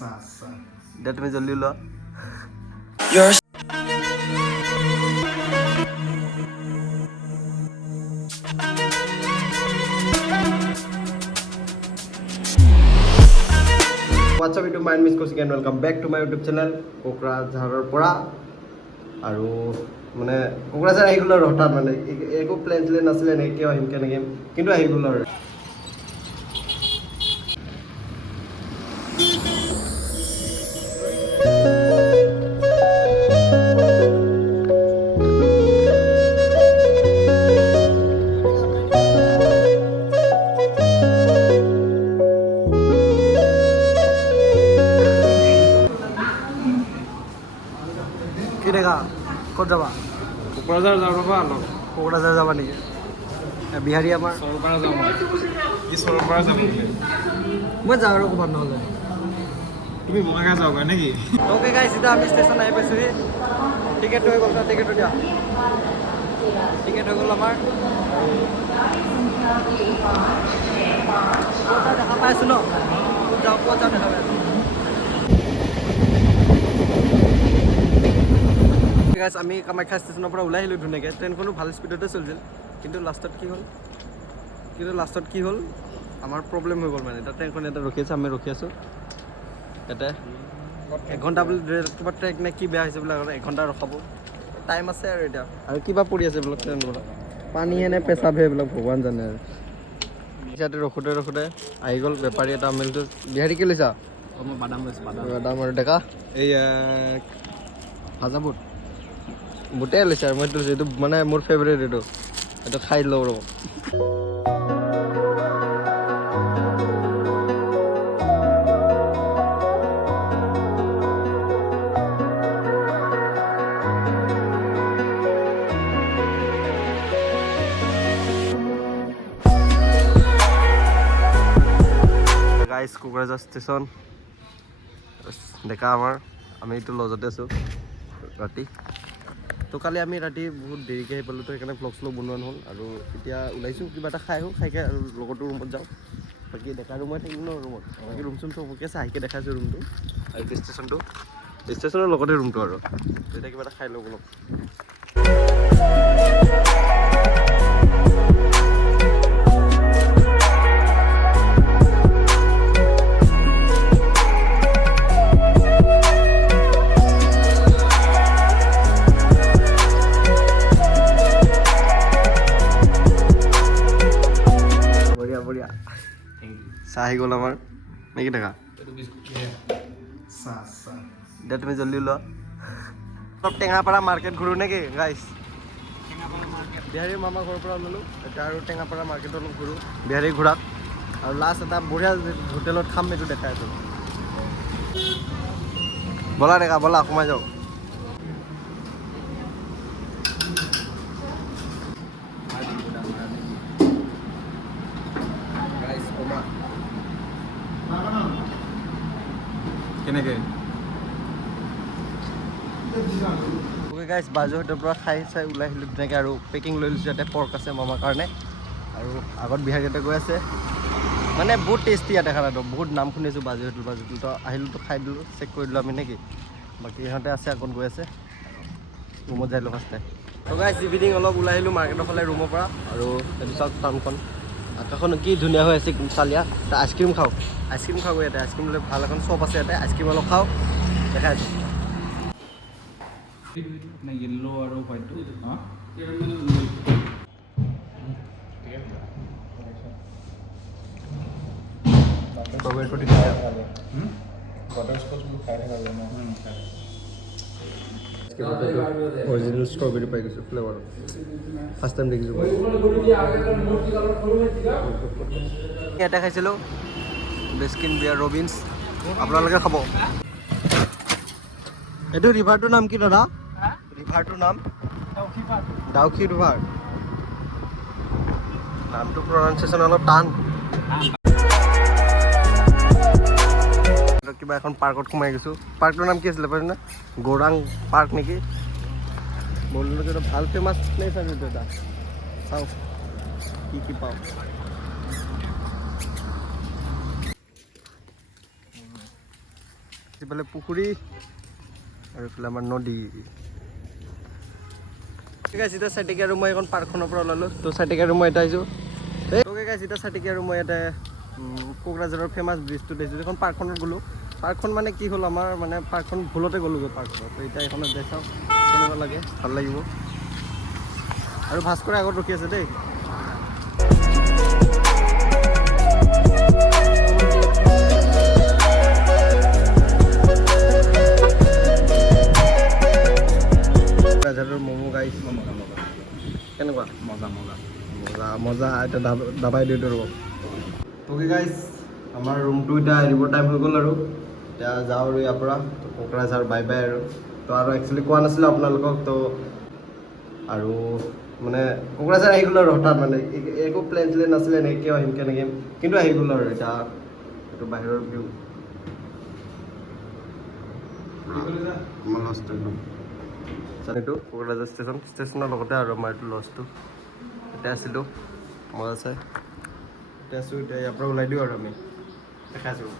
दे तुम्हें जल्दी लो What's up YouTube, my name is Kosik and welcome back to my YouTube channel কোকৰাঝাৰৰ পৰা আৰু মানে কোকৰাঝাৰ আহি গ'ল আৰু হঠাৎ মানে একো প্লেন নাছিলে নে কিয় আহিম কেনেকৈ কিন্তু আহি গ'ল আৰু ক'ত যাবা কোকৰাঝাৰ যাব ৰ'বা অলপ কোকৰাঝাৰ যাবা নেকি বিহাৰী আমাৰ সৰলপাৰা যাম কি সৰলপাৰা যাম মই যাওঁ আৰু ক'ৰবাত নহ'লে তুমি বঙাইগাঁও যাওঁগা নেকি অ'কে গাইছ এতিয়া আমি ষ্টেচন আহি পাইছোঁহি টিকেট হৈ গ'ল টিকেটটো দিয়া টিকেট হৈ গ'ল আমাৰ দেখা পাই আছোঁ ন ক'ত যাওঁ দেখা পাই আছোঁ গাইছ আমি কামাখ্যা ষ্টেচনৰ পৰা ওলাই আহিলোঁ ধুনীয়াকৈ ট্ৰেইনখনো ভাল স্পীডতে চলিছিল কিন্তু লাষ্টত কি হ'ল আমাৰ প্ৰব্লেম হৈ গ'ল মানে এতিয়া ট্ৰেইনখন এটা ৰখি আছে আমি ৰখি আছোঁ ইয়াতে এঘণ্টা বুলি কিবা ট্ৰেক নে কি বেয়া হৈছে বোলে এঘণ্টা ৰখাব টাইম আছে আৰু এতিয়া আৰু কিবা পৰি আছে বোলে ট্ৰেইনবিলাক পানীয়ে নে পেচাবহে এইবিলাক ভগৱান জানে আৰু ইয়াতে ৰখোতে আহি গ'ল বেপাৰী এটা মিলটো বিহাৰী কি লৈছা মই বাদাম লৈছোঁ বাদাম আৰু ডেকা এই ভাজা বুট বুটে লৈছে আৰু মই এইটো মানে মোৰ ফেভৰেট এইটো খাই লওঁ ৰ'ব গাইছ কোকৰাঝাৰ ষ্টেচন ডেকা আমাৰ আমি এইটো লজতে আছোঁ ৰাতি তো কালি আমি ৰাতি বহুত দেৰিকৈ আহি পালোঁ তো সেইকাৰণে ভ্লগ শ্লগ বনোৱা নহ'ল আৰু এতিয়া ওলাইছোঁ কিবা এটা খাই আহোঁ খাইকৈ আৰু লগৰটো ৰুমত যাওঁ বাকী ডেকা ৰুমত থাকিলোঁ ন ৰুমত বাকী ৰুম চুম চব অ'কে আছে আহিকৈ দেখাইছোঁ ৰুমটো আৰু ষ্টেচনৰ লগতে ৰুমটো আৰু তেতিয়া কিবা এটা খাই লওঁ অলপ চাহ আহি গ'ল আমাৰ নেকি দেখা এতিয়া তুমি জল্দি লোৱা অলপ টেঙাপাৰা মাৰ্কেট ঘূৰোঁ নেকি গাইছ বিহাৰীৰ মামাৰ ঘৰৰ পৰা ওলালোঁ এতিয়া আৰু টেঙাপাৰা মাৰ্কেটত অলপ ঘূৰোঁ বিহাৰী ঘূৰাত আৰু লাষ্ট এটা বঢ়িয়া হোটেলত খাম এইটো দেখাই আছোঁ ব'লা ডেকা ব'লা সোমাই যাওঁ কেনেকৈ অ'কে গাইছ বাজুহঁতৰ পৰা খাই চাই ওলাই আহিলোঁ ধুনীয়াকৈ আৰু পেকিং লৈ লৈছোঁ ইয়াতে পৰ্ক আছে মামাৰ কাৰণে আৰু আগত বিহাৰী ইয়াতে গৈ আছে মানে বহুত টেষ্টি ইয়াতে খানাটো বহুত নাম শুনিছোঁ বাজুহঁতৰ তো আহিলোঁ তো খাই দিলোঁ চেক কৰি দিলোঁ আমি নেকি বাকী ইহঁতে আছে আগত গৈ আছে ৰুমত যাই লওঁ ফাৰ্ষ্ট তো গাইছ ইভিনিং অলপ ওলাই আহিলোঁ মাৰ্কেটৰ ফালে ৰুমৰ পৰা আৰু সেইটো চাওক টাউনখন আকাশখন কি ধুনীয়া হৈ আছে চালিয়া এটা আইচক্ৰীম খাওঁ ইয়াতে আইচক্ৰীম লৈ ভাল এখন শ্বপ আছে ইয়াতে আইচক্ৰীম অলপ খাওঁ দেখাই আছোঁ য়েল্ল' আৰু হোৱাইটটো অৰিজিনেল ষ্ট্ৰবেৰী পাই গৈছোঁ ফ্লেভাৰ ফাৰ্ষ্ট টাইম দেখিছোঁ ইয়াতে খাইছিলোঁ বেস্কিন বিয়াৰ ৰবিন্স আপোনালোকে খাব এইটো ৰিভাৰটোৰ নাম কি দাদা ৰিভাৰটোৰ নাম ডাউকি ৰিভাৰ নামটো প্ৰনাউন্সিয়েশ্যন অলপ টান কিবা এখন পাৰ্কত সোমাই গৈছোঁ পাৰ্কটোৰ নাম কি আছিলে পাইছেনে গৌৰাং পাৰ্ক নেকি বলিউডৰ এটা ভাল ফেমাছ প্লেচ আৰু এইটো এটা চাওঁ কি পাওঁ এইফালে পুখুৰী আৰু এইফালে আমাৰ নদী। ঠিক আছে, এতিয়া চাইটিকি আৰু মই এখন পাৰ্কখনৰ পৰা ওলালোঁ। তো চাইটিকি আৰু মই এটা আহিছোঁ। ওকে গাইছ, এতিয়া চাইটিকি আৰু মই ইয়াতে কোকৰাঝাৰৰ ফেমাছ ব্ৰিজটোত আহিছোঁ। এখন পাৰ্কখনত গ'লোঁ। পাৰ্কখন মানে কি হ'ল, আমাৰ মানে পাৰ্কখন ভুলতে গ'লোগৈ পাৰ্কখনত। তো এতিয়া এইখনত যাই চাওঁ কেনেকুৱা লাগে, ভাল লাগিব। আৰু ভাস্কৰে আগত ৰখি আছে দেই। কোকৰাঝাৰৰ ম'ম' গাইছ কেনেকুৱা? মজা মজা মজা মজা। এতিয়া দাবাই দিওঁ ৰ'ব। অ'কে গাইছ, আমাৰ ৰুমটো এতিয়া এৰিবৰ টাইম হৈ গ'ল আৰু এতিয়া যাওঁ আৰু ইয়াৰ পৰা কোকৰাঝাৰ বাই বাই আৰু। তো আৰু একচুৱেলি কোৱা নাছিলোঁ আপোনালোকক। তো আৰু মানে কোকৰাঝাৰ আহি গ'লো আৰু হঠাৎ, মানে একো প্লেন চেলেন নাছিলে এনেকৈ কিয় আহিম কেনেকৈ, কিন্তু আহি গ'লো আৰু এতিয়া এইটো বাহিৰৰ ভিউ। আমাৰ লজটো একদম এইটো কোকৰাঝাৰ ষ্টেচনৰ লগতে আৰু আমাৰ এইটো লজটো এতিয়া আছিলোঁ। মজা চাই এতিয়া আছোঁ। এতিয়া ইয়াৰ পৰা ওলাই দিওঁ আৰু আমি দেখাইছোঁ।